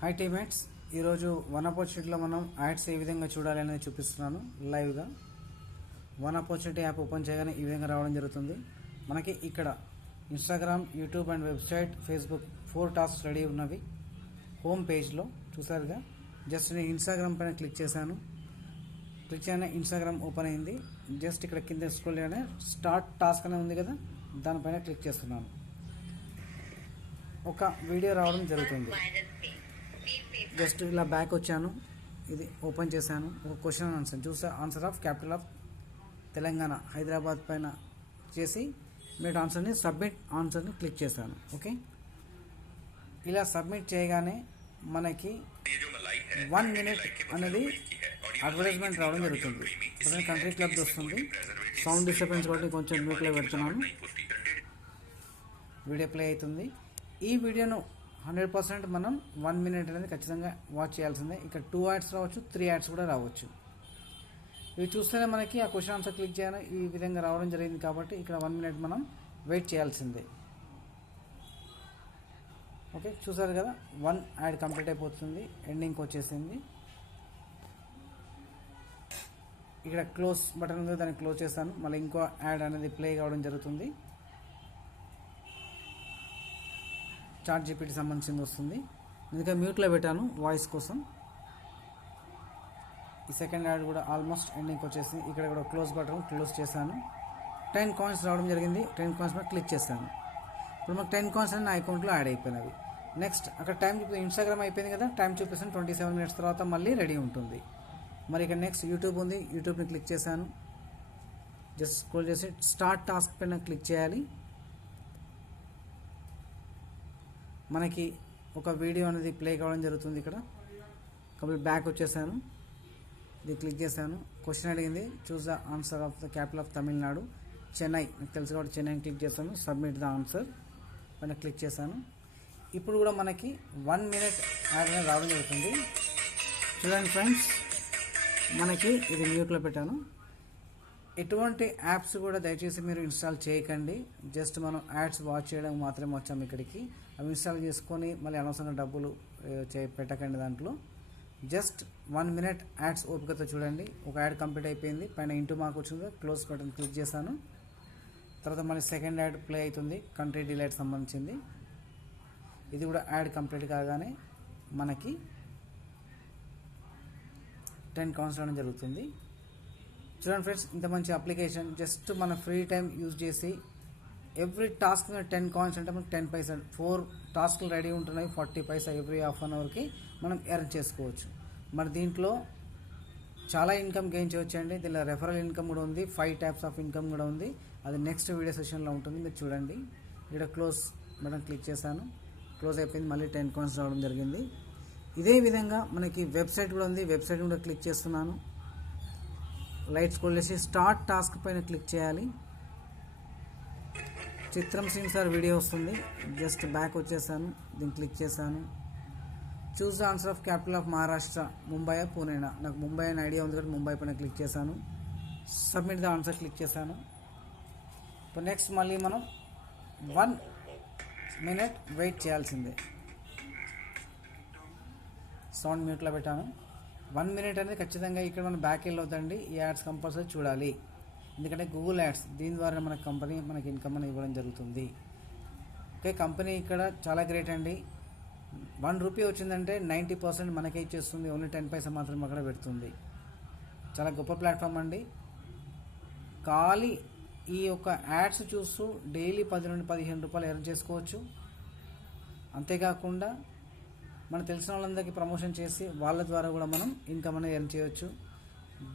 Hi teammates, ఈరోజు one ఆపర్చునిటీలో మనం ads ఏ విధంగా చూడాలి అనేది చూపిస్తున్నాను లైవ్గా. వన్ ఆపర్చునిటీ యాప్ ఓపెన్ చేయగానే ఈ విధంగా రావడం జరుగుతుంది. మనకి ఇక్కడ Instagram, YouTube and website, Facebook 4 tasks ready ఉన్నవి. హోమ్ పేజ్లో చూసారుగా. జస్ట్ నేను ఇన్స్టాగ్రామ్ పైన క్లిక్ చేశాను. క్లిక్ చేయగానే ఇన్స్టాగ్రామ్ ఓపెన్ అయింది. జస్ట్ ఇక్కడ కింద స్క్రోల్ చేయగానే స్టార్ట్ టాస్క్ అనేది ఉంది కదా, దానిపైన క్లిక్ చేస్తున్నాను. ఒక వీడియో రావడం జరుగుతుంది. జస్ట్ ఇలా బ్యాక్ వచ్చాను, ఇది ఓపెన్ చేశాను. ఒక క్వశ్చన్ ఆన్సర్ చూసా. Answer of capital of Telangana Hyderabad పైన చేసి మీరు ఆన్సర్ని సబ్మిట్ ఆన్సర్ని క్లిక్ చేశాను. ఓకే, ఇలా సబ్మిట్ చేయగానే మనకి 1 మినిట్ అనేది అడ్వర్టైజ్మెంట్ రావడం జరుగుతుంది. కంట్రీ క్లబ్ వస్తుంది. సౌండ్ డిస్టర్బెన్స్ కాబట్టి కొంచెం మ్యూట్లో పెడుతున్నాను. వీడియో ప్లే అవుతుంది. ఈ వీడియోను 100% మనం 1 మినిట్ అనేది ఖచ్చితంగా వాచ్ చేయాల్సిందే. ఇక్కడ 2 యాడ్స్ రావచ్చు, 3 యాడ్స్ కూడా రావచ్చు. ఇవి చూస్తేనే మనకి ఆ క్వశ్చన్ ఆన్సర్ క్లిక్ చేయాలి ఈ విధంగా రావడం జరిగింది కాబట్టి ఇక్కడ 1 మినిట్ మనం వెయిట్ చేయాల్సిందే. ఓకే, చూసారు కదా, 1 యాడ్ కంప్లీట్ అయిపోతుంది, ఎండింగ్కి వచ్చేసింది. ఇక్కడ క్లోజ్ బటన్ ఉంది, దాన్ని క్లోజ్ చేస్తాను. మళ్ళీ ఇంకో యాడ్ అనేది ప్లే కావడం జరుగుతుంది. చాట్ జీపీటీ సంబంధించింది వస్తుంది. అందుకే మ్యూట్లో పెట్టాను వాయిస్ కోసం. ఈ సెకండ్ యాడ్ కూడా ఆల్మోస్ట్ ఎండింగ్కి వచ్చేసింది. ఇక్కడ కూడా క్లోజ్ బటన్ క్లోజ్ చేశాను. 10 కాయిన్స్ రావడం జరిగింది. 10 కాయిన్స్ మీద క్లిక్ చేశాను. ఇప్పుడు మాకు 10 కాయిన్స్ అని నా అకౌంట్లో యాడ్ అయిపోయినవి. నెక్స్ట్ అక్కడ టైం ఇన్స్టాగ్రామ్ అయిపోయింది కదా, టైం చూపిస్తాను. 27 మినిట్స్ తర్వాత మళ్ళీ రెడీ ఉంటుంది. మరి ఇక్కడ నెక్స్ట్ యూట్యూబ్ ఉంది. యూట్యూబ్ని క్లిక్ చేశాను. జస్ట్ స్క్రోల్ చేసి స్టార్ట్ టాస్క్ పైన క్లిక్ చేయాలి. మనకి ఒక వీడియో అనేది ప్లే కావడం జరుగుతుంది. ఇక్కడ కంప్లీట్ బ్యాక్ వచ్చేసాను. ఇది క్లిక్ చేశాను. క్వశ్చన్ అడిగింది, చూస్ the answer of the capital of Tamil Nadu Chennai. నాకు తెలుసు కాబట్టి చెన్నైని క్లిక్ చేశాను. సబ్మిట్ ద ఆన్సర్ పైన క్లిక్ చేశాను. ఇప్పుడు కూడా మనకి 1 మినిట్ యాడ్ అనేది రావడం జరుగుతుంది. చూడండి ఫ్రెండ్స్, మనకి ఇది మ్యూట్లో పెట్టాను. ఎటువంటి యాప్స్ కూడా దయచేసి మీరు ఇన్స్టాల్ చేయకండి. జస్ట్ మనం యాడ్స్ వాచ్ చేయడం మాత్రమే వచ్చాము ఇక్కడికి. అవి ఇన్స్టాల్ చేసుకొని మళ్ళీ అనవసరంగా డబ్బులు పెట్టకండి దాంట్లో. జస్ట్ 1 మినిట్ యాడ్స్ ఓపికతో చూడండి. ఒక యాడ్ కంప్లీట్ అయిపోయింది. పైన ఇంటూ మార్క్ వచ్చింది, క్లోజ్ బటన్ క్లిక్ చేశాను. తర్వాత మళ్ళీ సెకండ్ యాడ్ ప్లే అవుతుంది, కంట్రీ డిలైట్ సంబంధించింది. ఇది కూడా యాడ్ కంప్లీట్ కాగానే మనకి 10 కాయిన్స్ రావడం జరుగుతుంది. చూడండి ఫ్రెండ్స్, ఇంత మంచి అప్లికేషన్. జస్ట్ మన ఫ్రీ టైం యూజ్ చేసి ఎవ్రీ టాస్క్ 10 కాయిన్స్ అంటే మనకు 10 పైసా. 4 టాస్క్లు రెడీ ఉంటున్నాయి. 40 పైసా ఎవ్రీ హాఫ్ అన్ అవర్కి మనం ఎర్న్ చేసుకోవచ్చు. మరి దీంట్లో చాలా ఇన్కమ్ గెయిన్ చేయొచ్చండి. దీనిలో రెఫరల్ ఇన్కమ్ కూడా ఉంది, 5 టైప్స్ ఆఫ్ ఇన్కమ్ కూడా ఉంది. అది నెక్స్ట్ వీడియో సెషన్లో ఉంటుంది, మీరు చూడండి. ఇక్కడ క్లోజ్ బటన్ క్లిక్ చేశాను. క్లోజ్ అయిపోయింది. మళ్ళీ 10 కాయిన్స్ రావడం జరిగింది. ఇదే విధంగా మనకి వెబ్సైట్ కూడా ఉంది. వెబ్సైట్ కూడా క్లిక్ చేస్తున్నాను. లైట్ స్క్రోల్ చేసి స్టార్ట్ టాస్క్ పైన క్లిక్ చేయాలి. చిత్రం సీన్ సార్ వీడియో వస్తుంది. జస్ట్ బ్యాక్ వచ్చేసాను. దీన్ని క్లిక్ చేశాను. Choose the answer of capital of Maharashtra Mumbai పూణేనా. నాకు ముంబై అని ఐడియా ఉంది కాబట్టి ముంబై పైన క్లిక్ చేశాను. సబ్మిట్ ద ఆన్సర్ క్లిక్ చేశాను. ఇప్పుడు నెక్స్ట్ మళ్ళీ మనం 1 మినిట్ వెయిట్ చేయాల్సిందే. సౌండ్ మ్యూట్లో పెట్టాను. 1 మినిట్ అనేది ఖచ్చితంగా ఇక్కడ మనం బ్యాక్ వెళ్ళొద్దండి. ఈ యాడ్స్ కంపల్సరీ చూడాలి. ఎందుకంటే గూగుల్ యాడ్స్, దీని ద్వారా మన కంపెనీ మనకి ఇన్కమ్ అని ఇవ్వడం జరుగుతుంది. ఓకే, కంపెనీ ఇక్కడ చాలా గ్రేట్ అండి. 1 రూపీ వచ్చిందంటే 90% మనకే ఇచ్చేస్తుంది. ఓన్లీ 10 పైసా మాత్రం అక్కడ పెడుతుంది. చాలా గొప్ప ప్లాట్ఫామ్ అండి. ఖాళీ ఈ యొక్క యాడ్స్ చూస్తూ డైలీ 10 నుండి 15 రూపాయలు ఎర్న్ చేసుకోవచ్చు. అంతేకాకుండా మనకు తెలిసిన వాళ్ళందరికీ ప్రమోషన్ చేసి వాళ్ళ ద్వారా కూడా మనం ఇన్కమ్ అనేది ఎర్న్ చేయవచ్చు.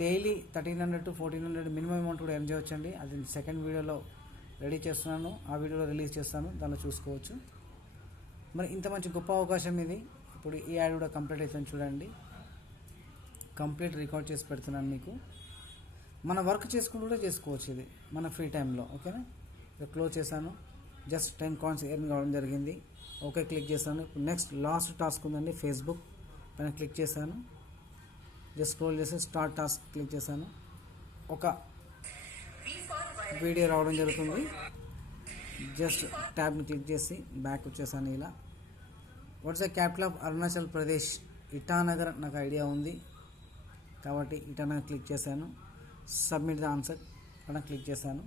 డైలీ 1300 to 1400 మినిమం అమౌంట్ కూడా ఎర్న్ చేయవచ్చు అండి. అది సెకండ్ వీడియోలో రెడీ చేస్తున్నాను, ఆ వీడియోలో రిలీజ్ చేస్తాను, దానిలో చూసుకోవచ్చు. మరి ఇంత మంచి గొప్ప అవకాశం ఇది. ఇప్పుడు ఈ యాడ్ కూడా కంప్లీట్ అవుతుంది చూడండి. కంప్లీట్ రికార్డ్ చేసి పెడుతున్నాను మీకు. మన వర్క్ చేసుకుంటూ కూడా చేసుకోవచ్చు ఇది మన ఫ్రీ టైంలో. ఓకేనా, ఇక్కడ క్లోజ్ చేశాను. జస్ట్ 10 కాయిన్స్ ఎర్న్ కావడం జరిగింది. ఓకే క్లిక్ చేశాను. ఇప్పుడు నెక్స్ట్ లాస్ట్ టాస్క్ ఉందండి, ఫేస్బుక్ పైన క్లిక్ చేశాను. జస్ట్ స్క్రోల్ చేసి స్టార్ట్ టాస్క్ క్లిక్ చేశాను. ఒక వీడియో రావడం జరుగుతుంది. జస్ట్ ట్యాబ్ని క్లిక్ చేసి బ్యాక్ వచ్చేసాను. ఇలా what's the capital of Arunachal Pradesh? Itanagar నాకు ఐడియా ఉంది కాబట్టి ఇటానగర్ క్లిక్ చేశాను. సబ్మిట్ ద ఆన్సర్ అక్కడ క్లిక్ చేశాను.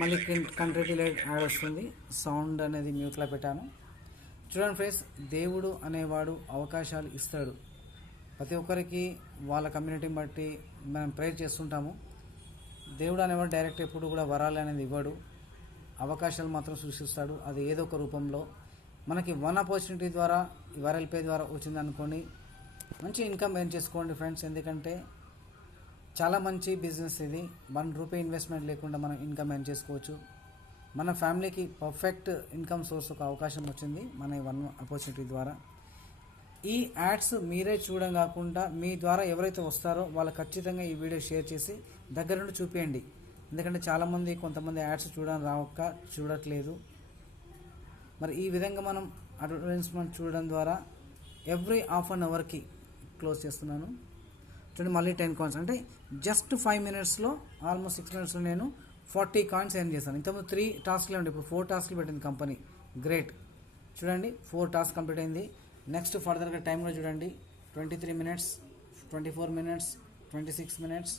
మళ్ళీ కంట్రీ రిలేటెడ్ యాడ్ వస్తుంది. సౌండ్ అనేది మ్యూట్లో పెట్టాను. చూడండి ఫ్రెండ్స్, దేవుడు అనేవాడు అవకాశాలు ఇస్తాడు. ప్రతి ఒక్కరికి వాళ్ళ కమ్యూనిటీని బట్టి మనం ప్రేర్ చేస్తుంటాము. దేవుడు అనేవాడు డైరెక్ట్ ఎప్పుడు కూడా వరాలు అనేది ఇవ్వడు, అవకాశాలు మాత్రం సృష్టిస్తాడు. అది ఏదో ఒక రూపంలో మనకి వన్ ఆపర్చునిటీ ద్వారా వైరల్ పే ద్వారా వచ్చింది అనుకోండి, మంచి ఇన్కమ్ ఎర్న్ చేసుకోండి ఫ్రెండ్స్. ఎందుకంటే చాలా మంచి బిజినెస్ ఇది. 1 రూపాయి ఇన్వెస్ట్మెంట్ లేకుండా మనం ఇన్కమ్ ఎర్న్ చేసుకోవచ్చు. మన ఫ్యామిలీకి పర్ఫెక్ట్ ఇన్కమ్ సోర్స్ ఒక అవకాశం వచ్చింది మన వన్ ఆపర్చునిటీ ద్వారా. ఈ యాడ్స్ మీరే చూడడం కాకుండా మీ ద్వారా ఎవరైతే వస్తారో వాళ్ళు ఖచ్చితంగా ఈ వీడియో షేర్ చేసి దగ్గర నుండి చూపించండి. ఎందుకంటే చాలామంది కొంతమంది యాడ్స్ చూడట్లేదు. మరి ఈ విధంగా మనం అడ్వర్టైజ్మెంట్ చూడడం ద్వారా ఎవ్రీ హాఫ్ అన్ అవర్కి క్లోజ్ చేస్తున్నాను. చూడండి, మళ్ళీ 10 కాయిన్స్ అంటే జస్ట్ 5 మినిట్స్లో ఆల్మోస్ట్ 6 మినిట్స్లో నేను 40 కాయిన్స్ ఎర్న్ చేశాను. ఇంతకుముందు 3 టాస్క్లే ఉండే, ఇప్పుడు 4 టాస్క్లు పెట్టింది కంపెనీ. గ్రేట్. చూడండి, 4 టాస్క్ కంప్లీట్ అయింది. నెక్స్ట్ ఫర్దర్గా టైం కూడా చూడండి, 23 మినిట్స్, 24 మినిట్స్, 26 మినిట్స్,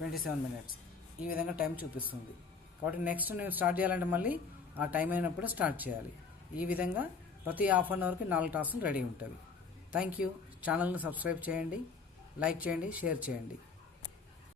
27 మినిట్స్ ఈ విధంగా టైం చూపిస్తుంది. కాబట్టి నెక్స్ట్ నేను స్టార్ట్ చేయాలంటే మళ్ళీ ఆ టైం అయినప్పుడు స్టార్ట్ చేయాలి. ఈ విధంగా ప్రతి హాఫ్ అన్ అవర్కి 4 టాస్క్లు రెడీ ఉంటుంది. Thank you. ఛానల్ని సబ్స్క్రైబ్ చేయండి, లైక్ చేయండి, షేర్ చేయండి.